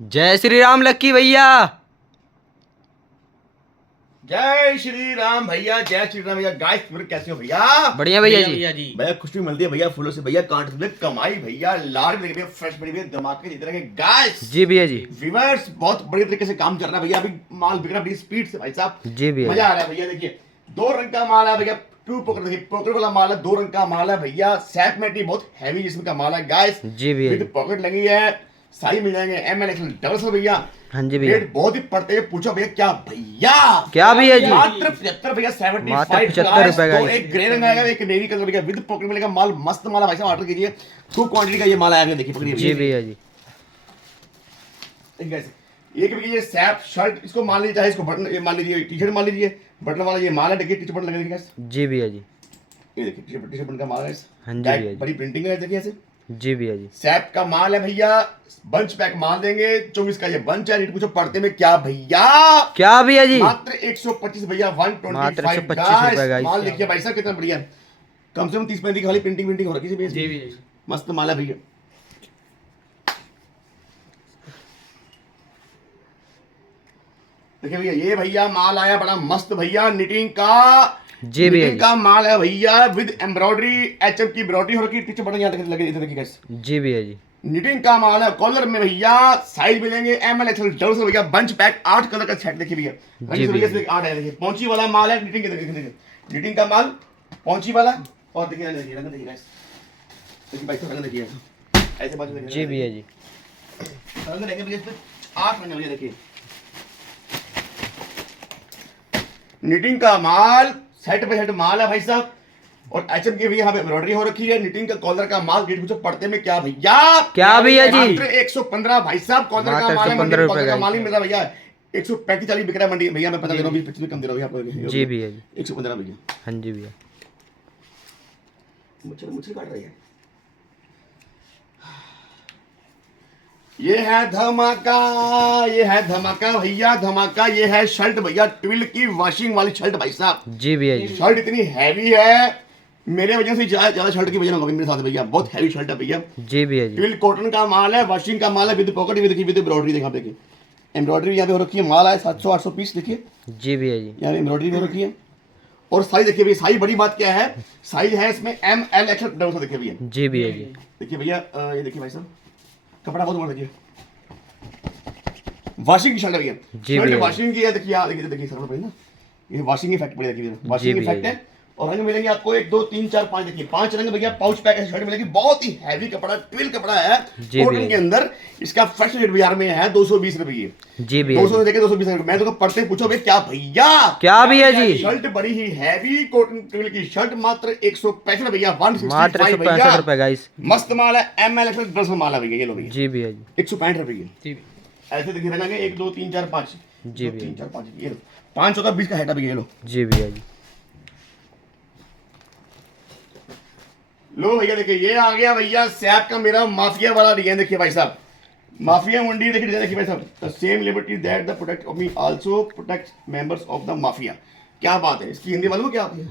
जय श्री राम लक्की भैया। जय श्री राम भैया, जय श्री राम भैया। गाइस कैसे हो भैया? बढ़िया भैया जी। भैया खुशी मिलती है भैया फूलों से भैया, कांटे से कमाई भैया, लाड़ भी भैया, फ्रेश बड़ी भैया, धमाके की तरह के। गाइस जी भैया जी। व्यूअर्स बहुत बढ़िया तरीके से काम चल रहा है भैया, अभी माल बिक रहा है बड़ी स्पीड से भाई साहब। जी भैया मजा आ रहा है भैया। देखिए 2 रंग का माल है भैया, टू पॉकेट, देखिए पॉकेट वाला माल है, 2 रंग का माल है भैया। सैप मेटी बहुत हैवी जिसमें का माल है गाइस। जी भैया जी। पॉकेट लगी है, साइज मिल जाएंगे M L XL double XL भैया। हाँ जी भैया। रेट बहुत ही पड़ते हैं, पूछो भैया क्या भैया? क्या भैया जी? मात्र 75 भैया, 75 मात्र 75 रुपए का। तो एक ग्रे रंग आएगा, एक नेवी कलर भैया, विद पॉकेट मिलेगा। माल मस्त माल है भाई साहब, ऑर्डर कीजिए। खूब क्वांटिटी का ये माल आया, देखिए पकड़िए जी भैया जी। एक भी ये सैप शर्ट, इसको मान लीजिए, चाहे इसको बटन, ये मान लीजिए टी शर्ट मान लीजिए, बटन वाला ये माल है। देखिए टी शर्ट बटन लगे, देखिए जी भैया जी। ये देखिए टी शर्ट बटन का माल है। हाँ जी भैया जी। बड़ी प्रिंटिंग है, देखिए ऐसे जी भैया जी। सैप का माल है भैया, बंच पैक माल देंगे। 24 का ये बंच है। रेट पूछो पड़ते में क्या भैया? क्या भैया जी? मात्र 125 भैया, 125 मात्र 125 रुपए गाइस। माल देखिए भाई साहब कितना बढ़िया है। कम से कम 30-35 की खाली प्रिंटिंग हो रखी है भैया। मस्त माल है भैया। देखिए भैया, ये भैया माल आया बड़ा मस्त भैया, निटिंग का। जी भैया जी। का माल है भैया, विद एम्ब्रॉयडरी, एचएम की एम्ब्रॉयडरी हो रखी है। टीचर बटन यहाँ तक लगे, इधर देखिए गाइस। जी भैया जी। निटिंग का माल है, कॉलर में भैया, साइज मिलेंगे एम एल एक्सएल डबल से भैया। बंच पैक 8 कलर का सेट देखिए भैया, जी भैया। 8 है। देखिए पहुंची वाला माल है, निटिंग के देखिए, निटिंग का माल पहुंची वाला। और देखिए रंग देखिए गाइस, देखिए भाई रंग देखिए ऐसे बाजू देखिए। जी भैया जी। रंग देखिए भैया, इसमें 8 रंग भैया देखिए। निटिंग का माल सेट पे सेट माल है भाई साहब। और एचएम की भी यहाँ पे एम्ब्रॉयडरी हो रखी है। निटिंग का कॉलर का माल, रेट पूछो पड़ते में क्या भैया? क्या भैया जी? मात्र 115 भाई साहब, कॉलर का मात्र माल है, 115 कॉलर का रुपए माल ही मिल रहा भैया। 135-40 बिक रहा है मंडी भैया, मैं पता दे रहा हूँ, 25 कम दे रहा हूँ आपको। जी भैया जी। 115 भैया। हाँ जी भैया। मुझे काट रही है। ये है धमाका, ये है धमाका भैया, धमाका। ये है शर्ट भैया, ट्विल की वॉशिंग वाली शर्ट भाई साहब। जी भैया जी। शर्ट इतनी हैवी है, मेरे वजह से ज्यादा शर्ट की वजह होगी मेरे साथ भैया। बहुत हैवी शर्ट है भैया। जी भैया जी। ट्विल कॉटन का माल है, वॉशिंग का माल है, विद पॉकेट भी देखिए, विद एम्ब्रॉयडरी देखिए, आप देखिए एम्ब्रॉयडरी यहाँ पे हो रखी है। माल है 700-800 पीस देखिए, जी भैया जी। यहाँ पे एम्ब्रॉयडरी हो रखी है। और साइज देखिए भैया, साइज बड़ी बात क्या है, साइज है इसमें एम एल एक्सएल डबल देखिए भैया। जी भैया जी। देखिए भैया, ये देखिए भाई साहब, कपड़ा बहुत बड़ा देखिए। वॉशिंग की शर्ट है भैया, जी शर्ट भैया। वॉशिंग की है। देखिए यहाँ देखिए सर पे ना, ये वॉशिंग इफेक्ट पड़ेगा, देखिए वॉशिंग भैया इफेक्ट जी। है। और रंग मिलेंगे आपको 1 2 3 4 5, देखिए 5 रंग भैया। पाउच पैक है, शर्ट मिलेगी। बहुत ही हैवी कपड़ा, ट्विल कपड़ा है जी कॉटन भैया। के अंदर। इसका फर्स्ट रेट बाजार में है 220 रुपये। जी भैया 200 जी। देखे 220 रुपये। मैं तो पढ़ते पूछो भैया क्या भैया? क्या भैया जी? शर्ट बड़ी ही हैवी कॉटन ट्विल की शर्ट, मात्र 165 भैया, मात्र 165 165 भैया। रुपए गाइस। मस्त माल है, एम एल एक्सएल 10 माल है भैया, ये लो भैया। जी भैया जी। 165 रुपये। ऐसे देखिए रंग 1 2 3 4 5। जी भैया। 3 4 5, ये लो 500 का 20 का है भैया, ये लो। जी भैया जी। लो भैया देखिए, ये आ गया भैया सैप का मेरा माफिया वाला डिजाइन। देखिए भाई साहब, माफिया मुंडी देखिए डिजाइन, देखिए भाई साहब। The same liberty that the protect of me also protect members of the mafia. क्या बात है, इसकी हिंदी मालूम है क्या आपको?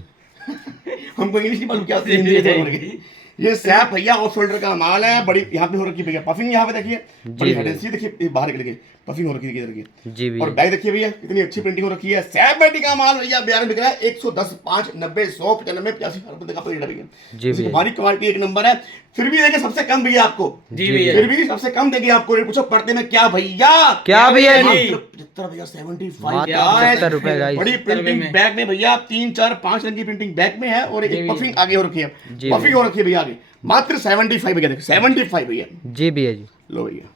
हमको इंग्लिश नहीं मालूम क्या होती है, हिंदी में बोल रही। ये सैप भैया ऑफ शोल्डर का माल है, बड़ी यहाँ पे हो रखी भैया पफिंग, यहाँ पे देखिए बड़ी भैया। हेडेंसी देखिए, बाहर देखिए पफिंग हो रखी है, देखिए। जी और भैया। बैग देखिए भैया, कितनी अच्छी प्रिंटिंग हो रखी है। सैप बेटी का माल भैया बाजार में बिक रहा है 110 5 90 100 95 85 रुपए का रेट है भैया। जी भैया। हमारी क्वालिटी एक नंबर है। फिर भी देखिए सबसे कम भैया आपको, जी भैया। फिर भी सबसे कम देंगे आपको। रेट पूछो पड़ते में क्या भैया? क्या भैया जी? मात्र 75 भैया, 75 मात्र 75 रुपए गाइस। बड़ी प्रिंटिंग बैग में भैया, 3 4 5 रंग की प्रिंटिंग बैग में है। और एक पफिंग आगे हो रखी है, जी पफिंग हो रखी है भैया आगे। मात्र 75 भैया, देखो 75 भैया। जी भैया जी। लो भैया,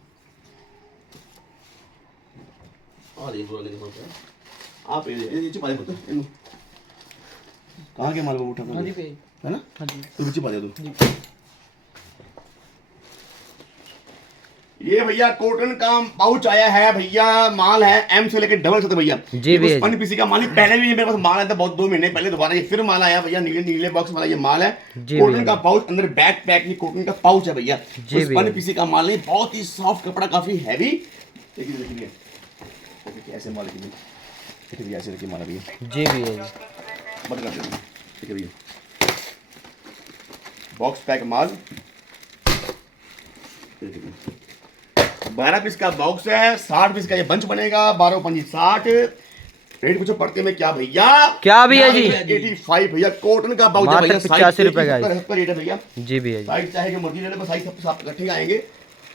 आप ये चिपा दे पुत्र, इनको कहाँ के माल वो उठा कर है ना? तो चिपा दे दो। ये भैया कॉटन का पाउच आया है भैया, माल है एम से लेकर डबल से भैया। जी भैया। पन पीसी का माल ही पहले भी मेरे पास माल आया था, बहुत 2 महीने पहले। दोबारा ये फिर माल आया भैया, नीले नीले बॉक्स वाला ये माल है। जी कॉटन भैया। का पाउच, अंदर बैक पैक, ये कॉटन का पाउच है भैया। जी भैया। पन पीसी का माल नहीं, बहुत ही सॉफ्ट कपड़ा, काफी हैवी। देखिए देखिए देखिए ऐसे माल, देखिए भैया ऐसे देखिए माल है भैया। जी भैया जी। बंद कर दीजिए, देखिए भैया बॉक्स पैक माल। 12 पीस का बॉक्स है, 60 पीस का ये बंच बनेगा, 12 पंजी 60। रेट पूछो पड़ते में क्या भैया? क्या भैया जी? 85 भैया, कॉटन का बॉक्स है मात्र भैया, 85 रुपए का है। रेट है भैया। जी भैया जी। साइज चाहे जो मर्जी ले लो, साइज सब साथ इकट्ठे आएंगे।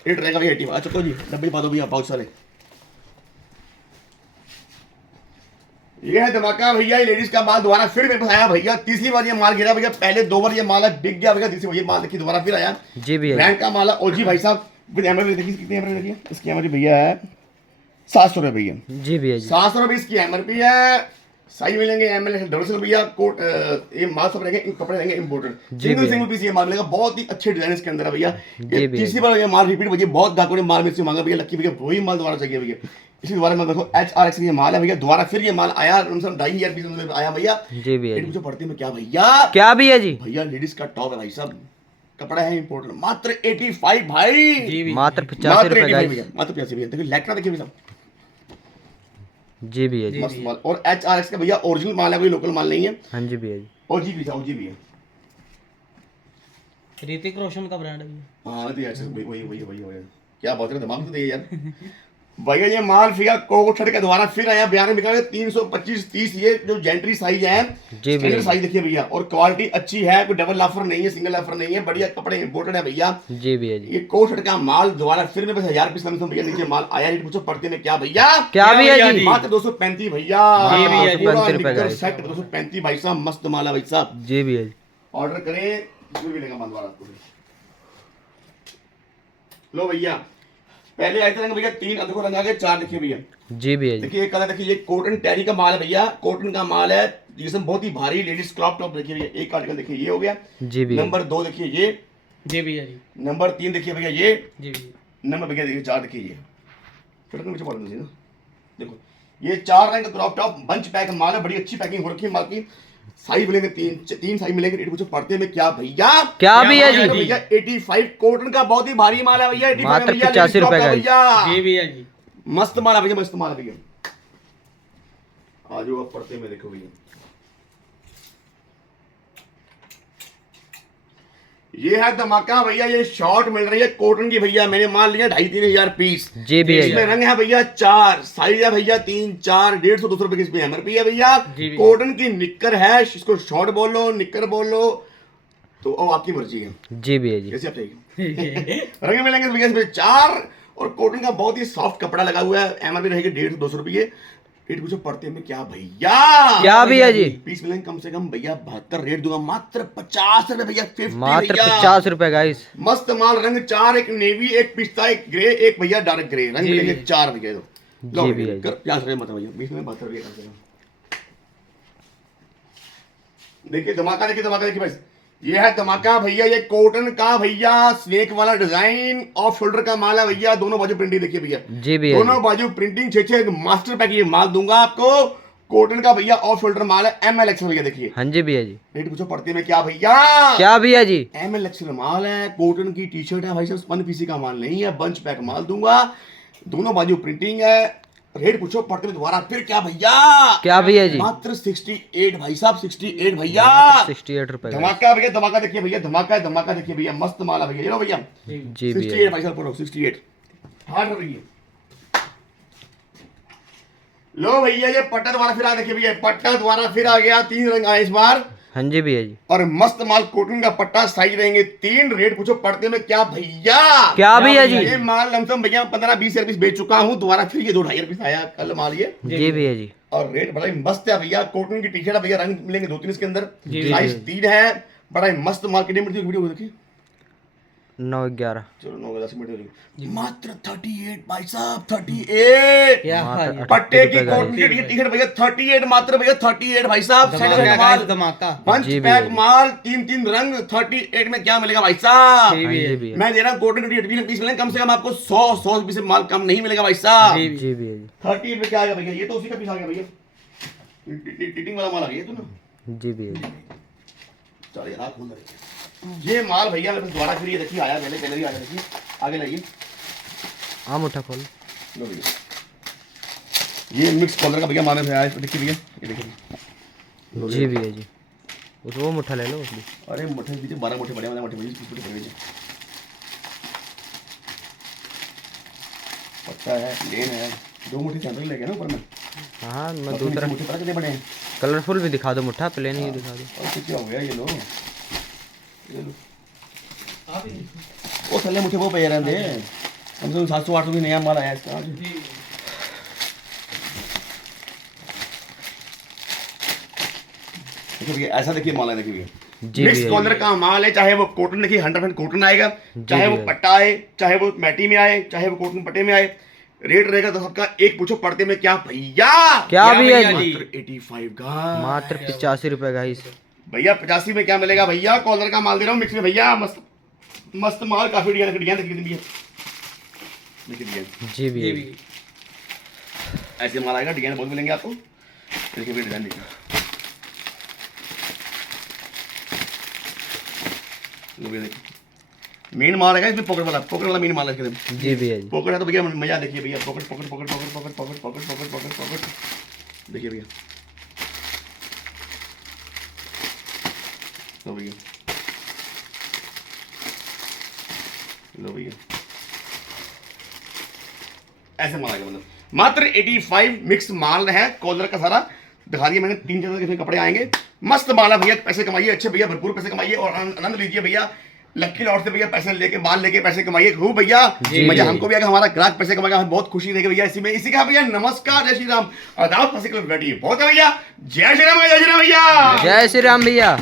रेट रहेगा भैया 85। अच्छा तो जी डब्बे पा दो भैया पाउच सारे। ये है धमाका भैया, ये लेडीज का माल दोबारा फिर मेरे पास आया भैया। तीसरी बार ये माल गिरा भैया, पहले 2 बार ये माल बिक गया भैया, तीसरी बार ये माल देखिए दोबारा फिर आया। जी भैया। ब्रांड का माल है ओजी भाई साहब विद एमआरपी। देखिए कितनी एमआरपी देखिए इसकी एमआरपी भैया है 700 रुपये भैया। जी भैया जी। 700 रुपये इसकी एमआरपी है। साइज मिलेंगे एमएल 150 भैया। कोट ये माल सब रहेंगे, कपड़े रहेंगे इंपोर्टेड। सिंगल पीस ये माल मिलेगा, बहुत ही अच्छे डिजाइन इसके अंदर है भैया। ये तीसरी बार ये माल रिपीट भैया, बहुत ग्राहकों ने माल मुझसे मांगा भैया, लक्की भैया वही माल दोबारा चाहिए भैया। इसी दोबारा मैं देखो HRX ये माल है भैया, दोबारा फिर ये माल आया, 2500 पीस में आया भैया। जी भैया जी। मुझे पड़ती में क्या भैया? क्या भैया जी? भैया लेडीज का टॉप है भाई साहब, कपड़ा है इंपोर्टेड, मात्र 85 भाई, मात्र 85 रुपए का। भैया, मात्र 85 भैया। देखिए लेक्रा देखिए भैया, जी भैया जी। मस्त माल। और HRX का भैया ओरिजिनल माल है, कोई लोकल माल नहीं है। हाँ जी भैया जी। ओजी भी था, ओजी भी है। ऋतिक रोशन का ब्रांड है भैया। हाँ तो ऐसे वही क्या बहुत दिमाग तो दे यार। भैया ये माल फिर कोट शर्ट के द्वारा फिर आया, बयान में बिका 325-30। ये जो जेंट्री साइज है, जी भैया। साइज देखिए भैया, और क्वालिटी अच्छी है, कोई डबल लाफर नहीं है, सिंगल लाफर नहीं है, बढ़िया कपड़े इंपोर्टेड है भैया। जी भैया जी। ये कोट शर्ट का माल दोबारा फिर में बस 1000 पीस भैया नीचे माल आया। रेट पूछो पड़ते में क्या भैया? क्या भैया जी? मात्र 235 भैया। जी भैया जी। 235 रुपए का सेट 235 भाई साहब, मस्त माल है भाई साहब। जी भैया जी। ऑर्डर करें जो मिलेगा माल दोबारा आपको। लो भैया, पहले आए थे रंग भैया 3, देखो रंग आ गए 4 देखिए भैया। जी भैया जी। देखिए कलर देखिए, ये कॉटन टेरी का माल है भैया, कॉटन का माल है जिसमें बहुत ही भारी लेडीज क्रॉप टॉप देखिए भैया। एक आर्टिकल देखिए ये हो गया। जी भैया। नंबर 2 देखिए ये। जी भैया जी। नंबर 3 देखिए भैया ये। जी भैया। नंबर भैया देखिए 4 देखिए ये। फिर नीचे पढ़ दीजिए ना, देखो ये 4 रंग क्रॉप टॉप बंच पैक माल है, बड़ी अच्छी पैकिंग हो रखी है माल की। साइज मिलेंगे 3 साइज मिलेंगे। रेट पूछो पड़ते में क्या भैया? क्या भैया जी? भैया 85 कॉटन का बहुत ही भारी माल है भैया। 85 मात्र भैया, 85 रुपए का भैया। जी भैया जी। मस्त माल है भैया, मस्त माल है भैया। आज आप पढ़ते में देखो भैया, ये है धमाका भैया। ये शॉर्ट मिल रही है कॉटन की भैया, मैंने माल लिया 2,500-3,000 पीस। जी भैया इसमें जी। रंग है भैया 4, साइज है भैया 3, 4, 150, 200 रुपए की इसमें एमआरपी है भैया। जी भैया। कॉटन की निक्कर है, इसको शॉर्ट बोल लो निक्कर बोल लो, तो अब आपकी मर्जी है जी भैया जी। कैसे आप चाहिए। रंग मिलेंगे भैया इसमें 4, और कॉटन का बहुत ही सॉफ्ट कपड़ा लगा हुआ है। एमआरपी रहेगी 150-200 रुपये। रेट पूछो पड़ते में क्या भैया? क्या भैया जी? पीस मिलेंगे कम से कम भैया 72। रेट दूंगा मात्र 50 रुपए भैया, 50 मात्र भैया। 50 रुपए का। इस मस्त माल, रंग 4, एक नेवी, एक पिस्ता, एक ग्रे, एक भैया डार्क ग्रे। रंग मिलेंगे 4 भैया। दो जी भैया जी। 50 रुपए मत भैया, 20 में 72 रुपये कम से कम। देखिए धमाका, देखिए धमाका, देखिए भाई ये है धमाका भैया। ये कॉटन का भैया स्नेक वाला डिजाइन, ऑफ शोल्डर का माल है भैया। दोनों बाजू प्रिंटिंग देखिए भैया, जी भैया दोनों जी। बाजू प्रिंटिंग 6 मास्टर पैक ये माल दूंगा आपको। कॉटन का भैया ऑफ शोल्डर माल है, ML XL भैया देखिए। हाँ जी भैया जी। रेट पूछो पड़ते में क्या भैया? क्या भैया जी? ML XL माल है, कॉटन की टी शर्ट है भाई साहब, 1 पीसी का माल नहीं है, बंच पैक माल दूंगा। दोनों बाजू प्रिंटिंग है। रेट पूछो पड़ते में दोबारा फिर क्या भैया? क्या भैया जी? मात्र 68 भाई साहब, 68 भैया। 68 रुपए का। धमाका भैया, धमाका देखिए भैया, धमाका है धमाका देखिए भैया, मस्त माल है भैया। ये लो भैया जी भैया 68 भाई साहब, पढ़ो 68 हार्ड रही। लो भैया ये पट्टा दोबारा फिर आ देखिए भैया, पट्टा दोबारा फिर आ गया। 3 रंग आए इस बार, हाँ जी भैया जी। और मस्त माल कॉटन का पट्टा, साइज रहेंगे 3। रेट पूछो पड़ते में क्या भैया? क्या भैया जी? ये माल लमसम भैया 15-20 पीस बेच चुका हूँ, दोबारा फिर ये 2-2.5 पीस आया कल माल ये। जी भैया जी। और रेट बड़ा ही मस्त है भैया। कॉटन की टी शर्ट है भैया, रंग मिलेंगे 2-3 इसके अंदर, जी, साइज जी। 3 है, बड़ा ही मस्त माल। कितने मिनट की वीडियो देखिए? 9-11। चलो 9-10 मिनट हो गई। मात्र 38 भाई साहब, 38 क्या मात्र भाई? पट्टे की 38 रुपए कॉटन की टी शर्ट भैया 38, मात्र भैया 38 भाई साहब। सेट धमाका माल, गाइस, धमाका। पंच जी भैया पैक जी। माल, 3-3 रंग, 38 में क्या मिलेगा भाई साहब? जी हाँ भैया। जी भैया। मैं दे रहा हूँ कॉटन की टी पीस मिलेंगे कम से कम आपको 100 पीस माल कम नहीं मिलेगा भाई साहब। जी। जी भैया जी। 38 में क्या आ गया भैया? ये तो उसी का पीस आ गया भैया, टिटिंग वाला माल आ गया तो ना। जी भैया जी। चलिए रात खोल रही है ये माल भैया। मेरे पास दोबारा फिर ये देखिए आया, पहले भी आया, देखिए आगे लाइए। आम उठा खोल। लो भैया, ये मिक्स कलर का भैया माल में आया, देखिए भैया, ये देखिए। जी भैया जी। उस वो मुठ्ठा ले लो उसकी। अरे मुठ्ठे दीजिए, 12 मुठ्ठे बड़े वाले मुठ्ठे भैया, छोटे बड़े भैया। पत्ता है, प्लेन है, 2 मुट्ठी सैंपल लेके ना ऊपर में। हाँ मैं और दूसरा मुट्ठी पता कितने बड़े हैं? कलरफुल भी दिखा दो मुट्ठा, प्लेन ही दिखा दो। और क्या हो गया ये लो। वो थल्ले मुट्ठे वो पे रहंदे। कम से कम 700-800 की नया माल आया इसका आज। देखिए भैया, ऐसा देखिए माल है, देखिए भैया। जी मिक्स भैया कॉलर का माल है, चाहे वो कॉटन, देखिए 100% कॉटन आएगा, चाहे वो भैया। पट्टा आए, चाहे वो मैटी में आए, चाहे वो कॉटन पट्टे में आए, रेट रहेगा तो सबका एक पूछो पड़ते में क्या भैया, क्या भैया जी? मात्र 85 का, मात्र 85 रुपए का ही। भैया 85 में क्या मिलेगा भैया? कॉलर का माल दे रहा हूँ मिक्स में भैया, मस्त मस्त माल, काफी डिजाइन देखिए भैया, देखिए डिजाइन, जी ये भैया भी ऐसे माल आएगा, डिजाइन बहुत मिलेंगे आपको। देखिए भैया डिजाइन देखिए, लो भैया देखिए, मेन माल है इसमें, पॉकेट वाला मेन माल है इसके अंदर। जी भैया जी। पॉकेट है तो भैया मजा देखिए भैया, pocket pocket pocket pocket pocket pocket pocket pocket pocket pocket, देखिए भैया, लो भैया, लो भैया, ऐसे माल आएगा, मतलब मात्र 85 मिक्स माल है, कॉलर का सारा दिखा दिया मैंने, 3 जगह के कपड़े आएंगे, मस्त माल है भैया, पैसे कमाइए अच्छे भैया, भरपूर पैसे कमाइए और आनंद लीजिए भैया। लक्की लॉट से भैया पैसे लेके, माल लेके पैसे कमाइए खूब भैया, जी मजा भैया। हमको भी आएगा, हमारा ग्राहक पैसे कमाएगा, हमें बहुत खुशी रहेगी भैया। इसी का भैया नमस्कार, जय श्री राम, आदाब, बहुत है भैया, जय श्री राम, जय श्री राम भैया। जय श्री राम भैया।